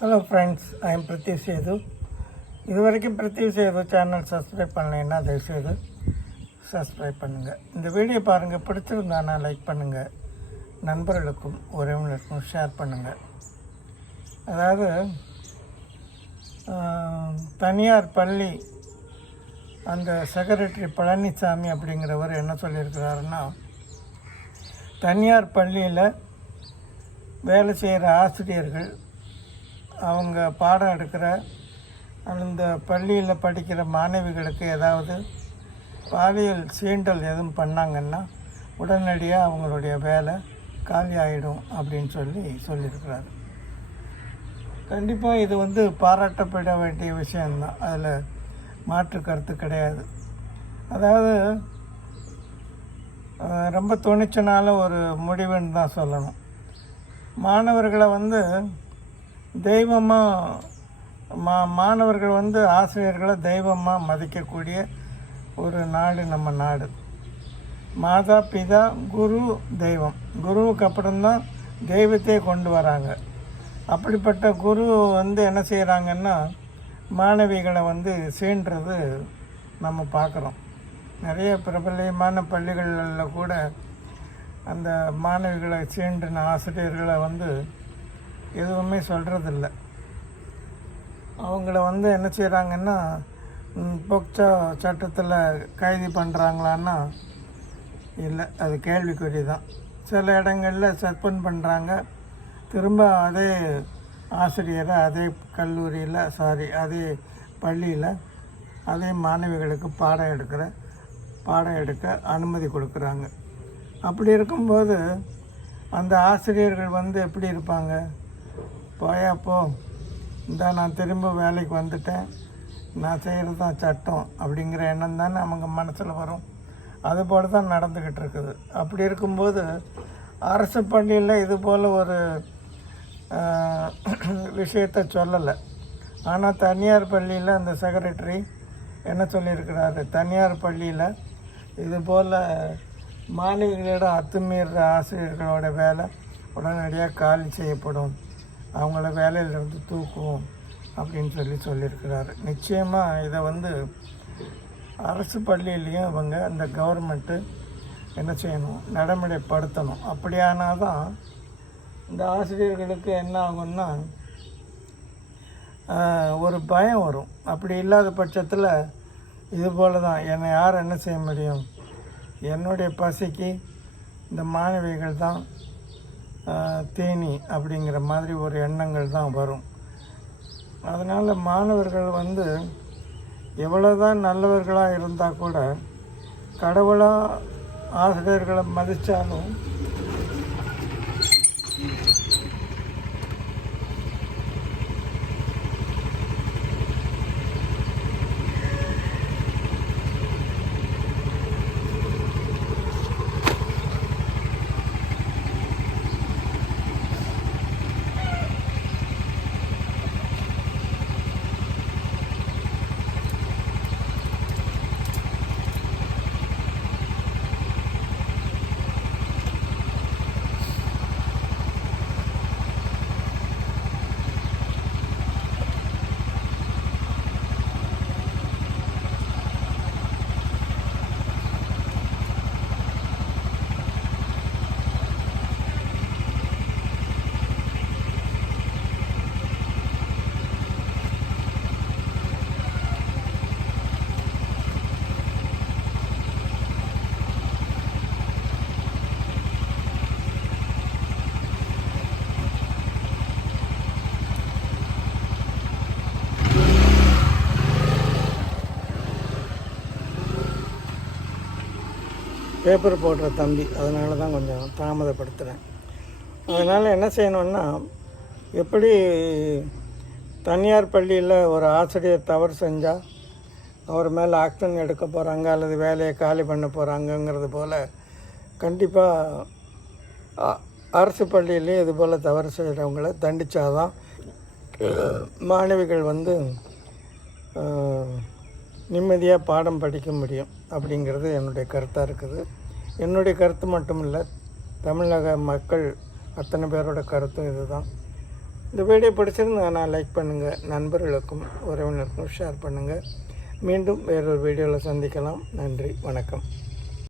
Hello friends I am Preethi Sethu இது வரைக்கும் Preeti Setu channel subscribe பண்ணலைன்னா தயவுசெய்து சப்ஸ்கிரைப் பண்ணுங்கள் இந்த வீடியோ பாருங்கள் பிடிச்சிருந்தானா லைக் பண்ணுங்கள் நண்பர்களுக்கும் உறவினருக்கும் ஷேர் பண்ணுங்கள் அதாவது தனியார் பள்ளி அந்த செக்ரட்டரி பழனிசாமி அப்படிங்கிறவர் என்ன சொல்லியிருக்கிறாருன்னா தனியார் பள்ளியில் வேலை செய்கிற ஆசிரியர்கள் அவங்க பாடம் எடுக்கிற அந்த பள்ளியில் படிக்கிற மாணவிகளுக்கு ஏதாவது பாலியல் சீண்டல் எதுவும் பண்ணாங்கன்னா உடனடியாக அவங்களுடைய வேலை காலி ஆகிடும் அப்படின்னு சொல்லி சொல்லியிருக்கிறார். கண்டிப்பாக இது வந்து பாராட்டப்பட வேண்டிய விஷயந்தான் அதில் மாற்று கருத்து கிடையாது. அதாவது ரொம்ப துணிச்சனால ஒரு முடிவுன்னு தான் சொல்லணும். மாணவர்களை வந்து தெய்வமாக மா மாணவர்கள் வந்து ஆசிரியர்களை தெய்வமாக மதிக்கக்கூடிய ஒரு நாடு நம்ம நாடு. மாதா பிதா குரு தெய்வம். குருவுக்கு அப்புறம்தான் தெய்வத்தையே கொண்டு வராங்க. அப்படிப்பட்ட குரு வந்து என்ன செய்கிறாங்கன்னா மாணவிகளை வந்து சீன்றது நம்ம பார்க்குறோம் நிறைய பிரபல்யமான பள்ளிகளில் கூட அந்த மாணவிகளை சீண்டின ஆசிரியர்களை வந்து எதுவுமே சொல்கிறதில்ல அவங்கள வந்து என்ன செய்கிறாங்கன்னா போக்சோ சட்டத்தில் கைது பண்ணுறாங்களான்னா இல்லை அது கேள்விக்குறி தான் சில இடங்களில் சஸ்பெண்ட் பண்ணுறாங்க திரும்ப அதே ஆசிரியரை அதே கல்லூரியில் சாரி அதே பள்ளியில் அதே மாணவிகளுக்கு பாடம் எடுக்கிற பாடம் எடுக்க அனுமதி கொடுக்குறாங்க. அப்படி இருக்கும்போது அந்த ஆசிரியர்கள் வந்து எப்படி இருப்பாங்க? போயா போ இந்த நான் திரும்ப வேலைக்கு வந்துட்டேன். நான் செய்கிறது தான் சட்டம் அப்படிங்கிற எண்ணம் தானே அவங்க மனசில் வரும். அதுபோல் தான் நடந்துக்கிட்டு இருக்குது. அப்படி இருக்கும்போது அரசு பள்ளியில் இது போல் ஒரு விஷயத்த விஷயத்தை சொல்லலை. ஆனால் தனியார் பள்ளியில் அந்த செக்ரட்டரி என்ன சொல்லியிருக்கிறாரு? தனியார் பள்ளியில் இது போல் மாணவிகளிடம் அத்துமீறுற ஆசிரியர்களோட வேலை உடனடியாக காலி செய்யப்படும். அவங்கள வேலையிலிருந்து தூக்குவோம் அப்படின்னு சொல்லி சொல்லியிருக்கிறாரு. நிச்சயமாக இதை வந்து அரசு பள்ளியிலையும் இவங்க இந்த கவர்மெண்ட்டு என்ன செய்யணும் நடைமுறைப்படுத்தணும். அப்படியானால் தான் இந்த ஆசிரியர்களுக்கு என்ன ஆகும்னா ஒரு பயம் வரும். அப்படி இல்லாத பட்சத்தில் இது போல தான் என்னை யார் என்ன செய்ய முடியும்? என்னுடைய பசிக்கு இந்த மாணவிகள் தான் தேனி அப்படிங்கிற மாதிரி ஒரு எண்ணங்கள் தான் வரும். அதனால் மாணவர்கள் வந்து எவ்வளோதான் நல்லவர்களாக இருந்தால் கூட கடவுளாக ஆசிரியர்களை மதித்தாலும் பேப்பர் போடுற தம்பி. அதனால தான் கொஞ்சம் தாமதப்படுத்துகிறேன் அதனால் என்ன செய்யணுன்னா எப்படி தனியார் பள்ளியில் ஒரு ஆசிரியர் தவறு செஞ்சால் அவர் மேலே ஆக்ஷன் எடுக்க போகிறாங்க அல்லது வேலையை காலி பண்ண போகிறாங்கங்கிறது போல் கண்டிப்பாக அரசு பள்ளியிலேயே இது போல் தவறு செய்கிறவங்கள தண்டித்தாதான் மாணவிகள் வந்து நிம்மதியாக பாடம் படிக்க முடியும் அப்படிங்கிறது என்னுடைய கருத்தாக இருக்குது. என்னுடைய கருத்து மட்டும் இல்லை தமிழக மக்கள் அத்தனை பேரோட கருத்தும் இதுதான். இந்த வீடியோ பிடிச்சிருந்தா நான் லைக் பண்ணுங்கள் நண்பர்களுக்கும் உறவினருக்கும் ஷேர் பண்ணுங்கள் மீண்டும் வேறொரு வீடியோவில் சந்திக்கலாம். நன்றி வணக்கம்.